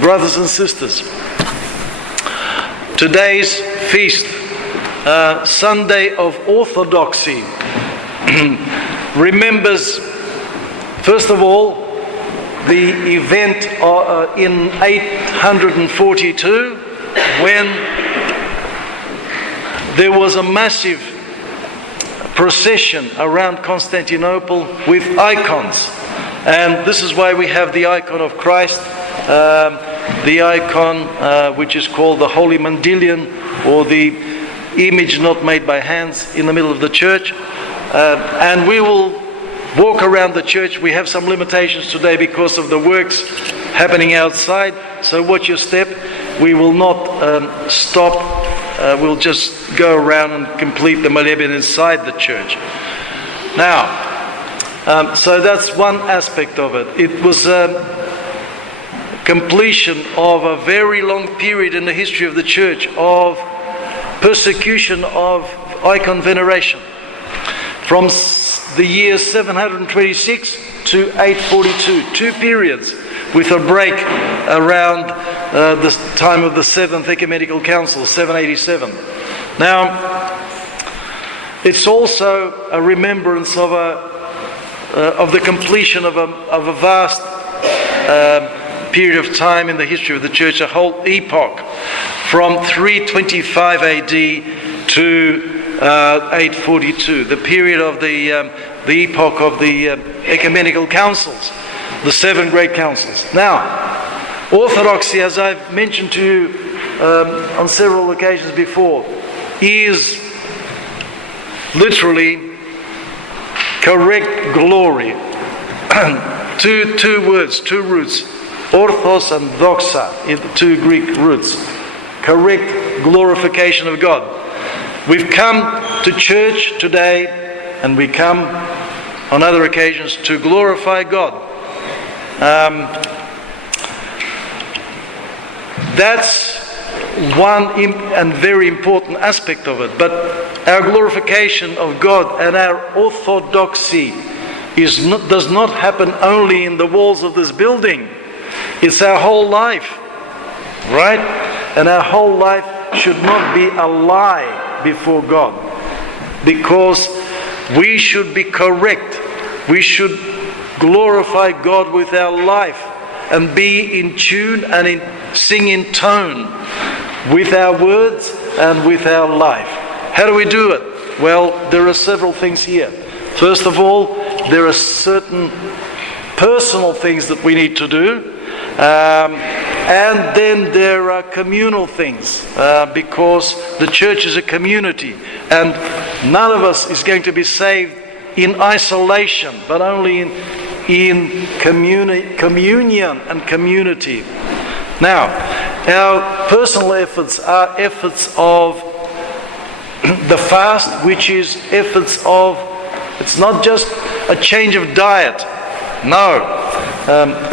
brothers and sisters, today's feast, Sunday of Orthodoxy, remembers, first of all, the event in 842 when there was a massive procession around Constantinople with icons. And this is why we have the icon of Christ, the icon which is called the Holy Mandilion, or the image not made by hands, in the middle of the church. And we will walk around the church. We have some limitations today because of the works happening outside, so watch your step. We will not stop. We'll just go around and complete the Moleben inside the church. Now, so that's one aspect of it. It was completion of a very long period in the history of the church of persecution of icon veneration. From the year 726 to 842, 2 periods with a break around the time of the Seventh Ecumenical Council, 787. Now, it's also a remembrance of the completion of a vast period of time in the history of the church, a whole epoch, from 325 AD to 842, the period of the epoch of the ecumenical councils, the 7 great councils. Now, Orthodoxy, as I've mentioned to you on several occasions before, is literally correct glory. two words, 2 roots, orthos and doxa, in the 2 Greek roots. Correct glorification of God. We've come to church today, and we come on other occasions to glorify God. That's one and very important aspect of it. But our glorification of God and our orthodoxy does not happen only in the walls of this building. It's our whole life, right? And our whole life should not be a lie before God, because we should be correct. We should glorify God with our life and be in tune and sing in tone with our words and with our life. How do we do it? Well, there are several things here. First of all, there are certain personal things that we need to do. And then there are communal things, because the church is a community, and none of us is going to be saved in isolation, but only in communion and community. Now, our personal efforts are efforts of the fast, which is efforts of, it's not just a change of diet. No.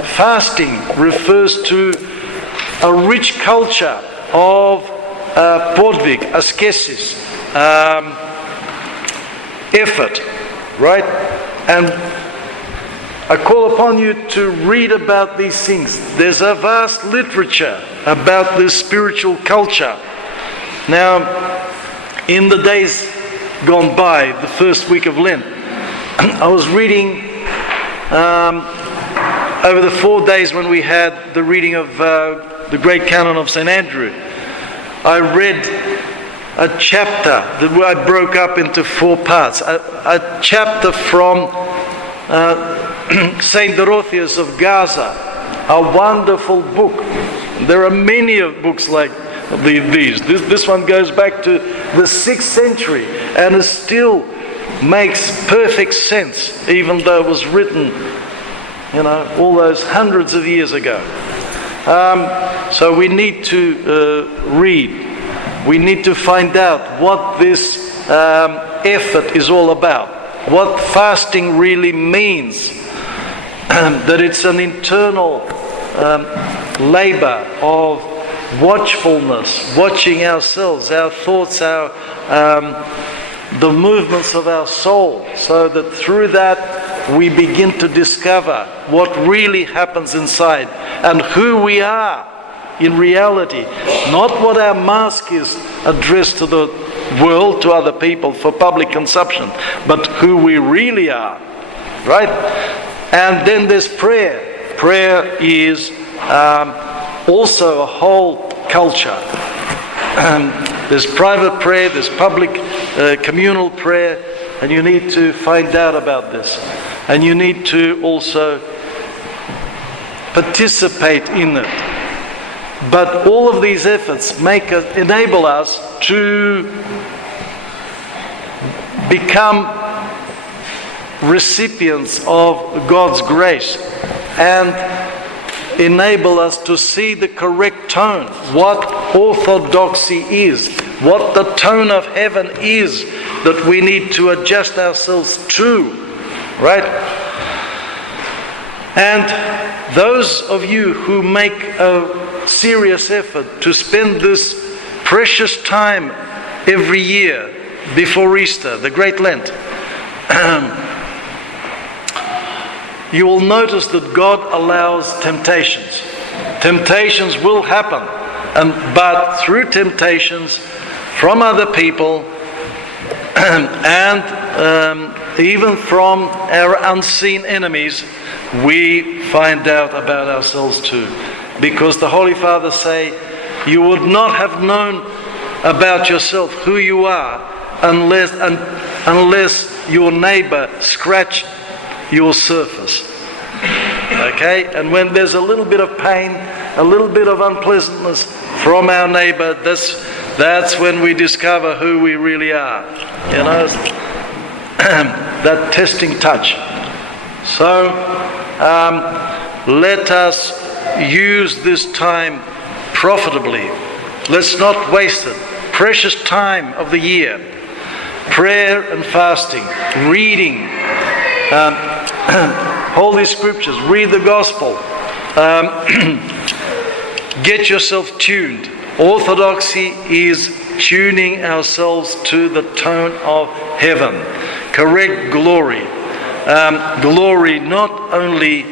Fasting refers to a rich culture of podvig, ascesis, effort, right? And I call upon you to read about these things. There's a vast literature about this spiritual culture. Now, in the days gone by, the first week of Lent, I was reading over the 4 days when we had the reading of the Great Canon of St. Andrew. I read a chapter that I broke up into 4 parts. A chapter from St. Dorotheus of Gaza, a wonderful book. There are many of books like these. This one goes back to the 6th century and it still makes perfect sense, even though it was written, all those hundreds of years ago. So we need to read. We need to find out what this effort is all about, what fasting really means, that it's an internal labor of watchfulness, watching ourselves, our thoughts, the movements of our soul, so that through that we begin to discover what really happens inside and who we are in reality. Not what our mask is addressed to the world, to other people for public consumption, but who we really are. Right? And then there's prayer. Prayer is also a whole culture. There's private prayer, there's public communal prayer, and you need to find out about this. And you need to also participate in it. But all of these efforts enable us to become recipients of God's grace and enable us to see the correct tone, what orthodoxy is, what the tone of heaven is that we need to adjust ourselves to, right? And those of you who make a serious effort to spend this precious time every year before Easter, the Great Lent, you will notice that God allows temptations. Temptations will happen, but through temptations from other people and even from our unseen enemies, we find out about ourselves too. Because the Holy Father say, you would not have known about yourself who you are unless your neighbor scratched your surface. Okay? And when there's a little bit of pain, a little bit of unpleasantness from our neighbor, that's when we discover who we really are. You know, that testing touch. So, let us use this time profitably. Let's not waste it. Precious time of the year. Prayer and fasting, reading Holy Scriptures, read the Gospel, get yourself tuned. Orthodoxy is tuning ourselves to the tone of heaven. Correct glory. Glory not only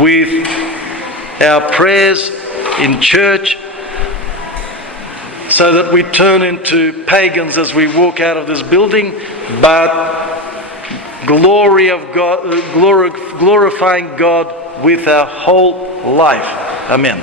with our prayers in church, so that we turn into pagans as we walk out of this building, but glory of God, glorifying God with our whole life. Amen.